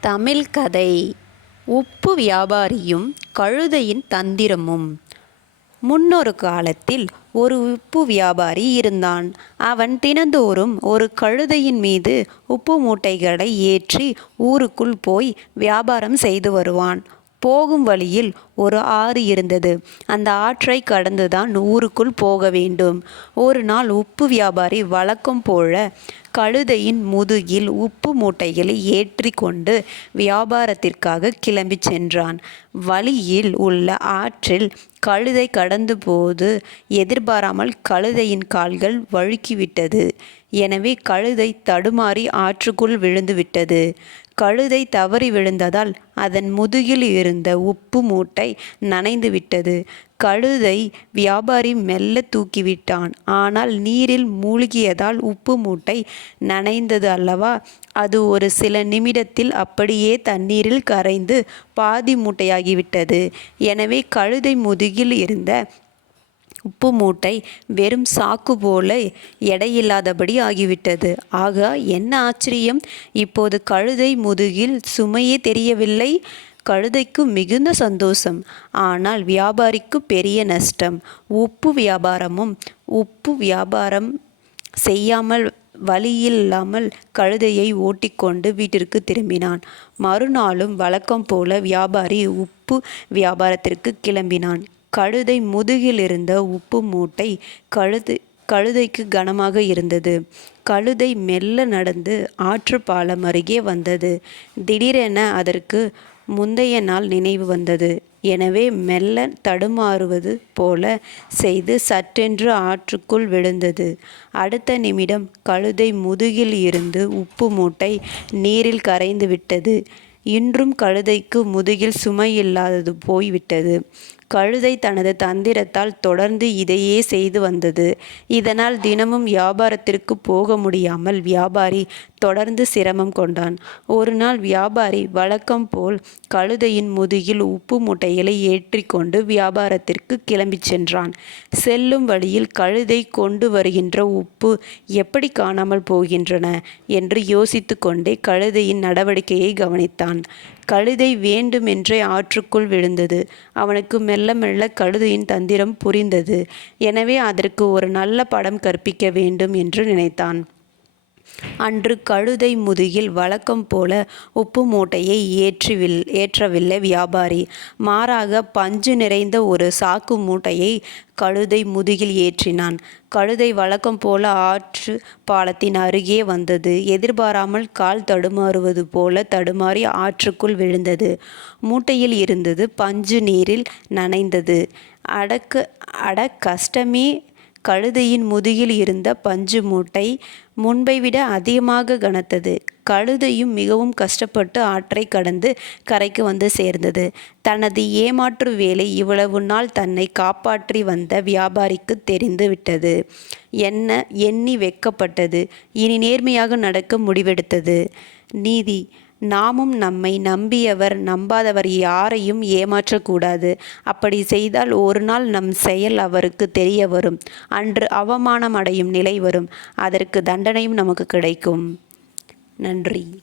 தமிழ் கதை. உப்பு வியாபாரியும் கழுதையின் தந்திரமும். முன்னொரு காலத்தில் ஒரு உப்பு வியாபாரி இருந்தான். அவன் தினந்தோறும் ஒரு கழுதையின் மீது உப்பு மூட்டைகளை ஏற்றி ஊருக்குள் போய் வியாபாரம் செய்து வருவான். போகும் வழியில் ஒரு ஆறு இருந்தது. அந்த ஆற்றை கடந்துதான் ஊருக்குள் போக வேண்டும். ஒரு நாள் உப்பு வியாபாரி வழக்கம் போல கழுதையின் முதுகில் உப்பு மூட்டைகளை ஏற்றி கொண்டு வியாபாரத்திற்காக கிளம்பி சென்றான். வழியில் உள்ள ஆற்றில் கழுதை கடந்து போது எதிர்பாராமல் கழுதையின் கால்கள் வழுக்கிவிட்டது. எனவே கழுதை தடுமாறி ஆற்றுக்குள் விழுந்துவிட்டது. கழுதை தவறி விழுந்ததால் அதன் முதுகில் இருந்த உப்பு மூட்டை நனைந்து விட்டது. கழுதை வியாபாரி மெல்ல தூக்கிவிட்டான் ஆனால் நீரில் மூழ்கியதால் உப்பு மூட்டை நனைந்தது அல்லவா? அது ஒரு சில நிமிடத்தில் அப்படியே தண்ணீரில் கரைந்து பாதி மூட்டையாகிவிட்டது எனவே கழுதை முதுகில் இருந்த உப்பு மூட்டை வெறும் சாக்கு போல எடையில்லாதபடி ஆகிவிட்டது. ஆக என்ன ஆச்சரியம்? இப்போது கழுதை முதுகில் சுமையே தெரியவில்லை. கழுதைக்கு மிகுந்த சந்தோஷம். ஆனால் வியாபாரிக்கு பெரிய நஷ்டம். உப்பு வியாபாரமும் உப்பு வியாபாரம் செய்யாமல் வழியில்லாமல் கழுதையை ஓட்டிக்கொண்டு வீட்டிற்கு திரும்பினான். மறுநாளும் வழக்கம் போல வியாபாரி உப்பு வியாபாரத்திற்கு கிளம்பினான். கழுதை முதுகில் இருந்த உப்பு மூட்டை கழுது கழுதைக்கு கனமாக இருந்தது. கழுதை மெல்ல நடந்து ஆற்றுப்பாலம் அருகே வந்தது. திடீரென அதற்கு முந்தைய நாள் நினைவு வந்தது. எனவே மெல்ல தடுமாறுவது போல செய்து சற்றென்று ஆற்றுக்குள் விழுந்தது. அடுத்த நிமிடம் கழுதை முதுகில் இருந்து உப்பு மூட்டை நீரில் கரைந்து விட்டது. இன்றும் கழுதைக்கு முதுகில் சுமை இல்லாதது போய்விட்டது. கழுதை தனது தந்திரத்தால் தொடர்ந்து இதையே செய்து வந்தது. இதனால் தினமும் வியாபாரத்திற்கு போக முடியாமல் வியாபாரி தொடர்ந்து சிரமம் கொண்டான். ஒரு நாள் வியாபாரி வழக்கம் போல் கழுதையின் முதுகில் உப்பு மூட்டைகளை ஏற்றி கொண்டு வியாபாரத்திற்கு கிளம்பிச் சென்றான். செல்லும் வழியில் கழுதை கொண்டு வருகின்ற உப்பு எப்படி காணாமல் போகின்றன என்று யோசித்து கொண்டே கழுதையின் நடவடிக்கையை கவனித்தான். கழுதை வேண்டுமென்றே ஆற்றுக்குள் விழுந்தது. அவனுக்கு மெல்ல மெல்ல கழுதையின் தந்திரம் புரிந்தது. எனவே அதற்கு ஒரு நல்ல படம் கற்பிக்க வேண்டும் என்று நினைத்தான். அன்று கழுதை முதுகில் வழக்கம் போல உப்பு மூட்டையை ஏற்றிவில் ஏற்றவில்லை வியாபாரி. மாறாக பஞ்சு நிறைந்த ஒரு சாக்கு மூட்டையை கழுதை முதுகில் ஏற்றினான். கழுதை வழக்கம் போல ஆற்று பாலத்தின் அருகே வந்தது. எதிர்பாராமல் கால் தடுமாறுவது போல தடுமாறி ஆற்றுக்குள் விழுந்தது. மூட்டையில் இருந்தது பஞ்சு நீரில் நனைந்தது. அடக்க அட கஷ்டமே கழுதையின் முதுகில் இருந்த பஞ்சு மூட்டை முன்பை விட அதிகமாக கனத்தது. கழுதையும் மிகவும் கஷ்டப்பட்டு ஆற்றை கடந்து கரைக்கு வந்து சேர்ந்தது. தனது ஏமாற்று வேலை இவ்வளவு நாள் தன்னை காப்பாற்றி வந்த வியாபாரிக்கு தெரிந்து விட்டது. என்ன எண்ணி வெக்கப்பட்டது இனி நேர்மையாக நடக்க முடிவெடுத்தது. நீதி நாமும் நம்மை நம்பியவர் நம்பாதவர் யாரையும் ஏமாற்றக்கூடாது. அப்படி செய்தால் ஒரு நாள் நம் செயல் அவருக்கு தெரிய வரும். அன்று அவமானம் அடையும் நிலை வரும். அதற்கு தண்டனையும் நமக்கு கிடைக்கும். நன்றி.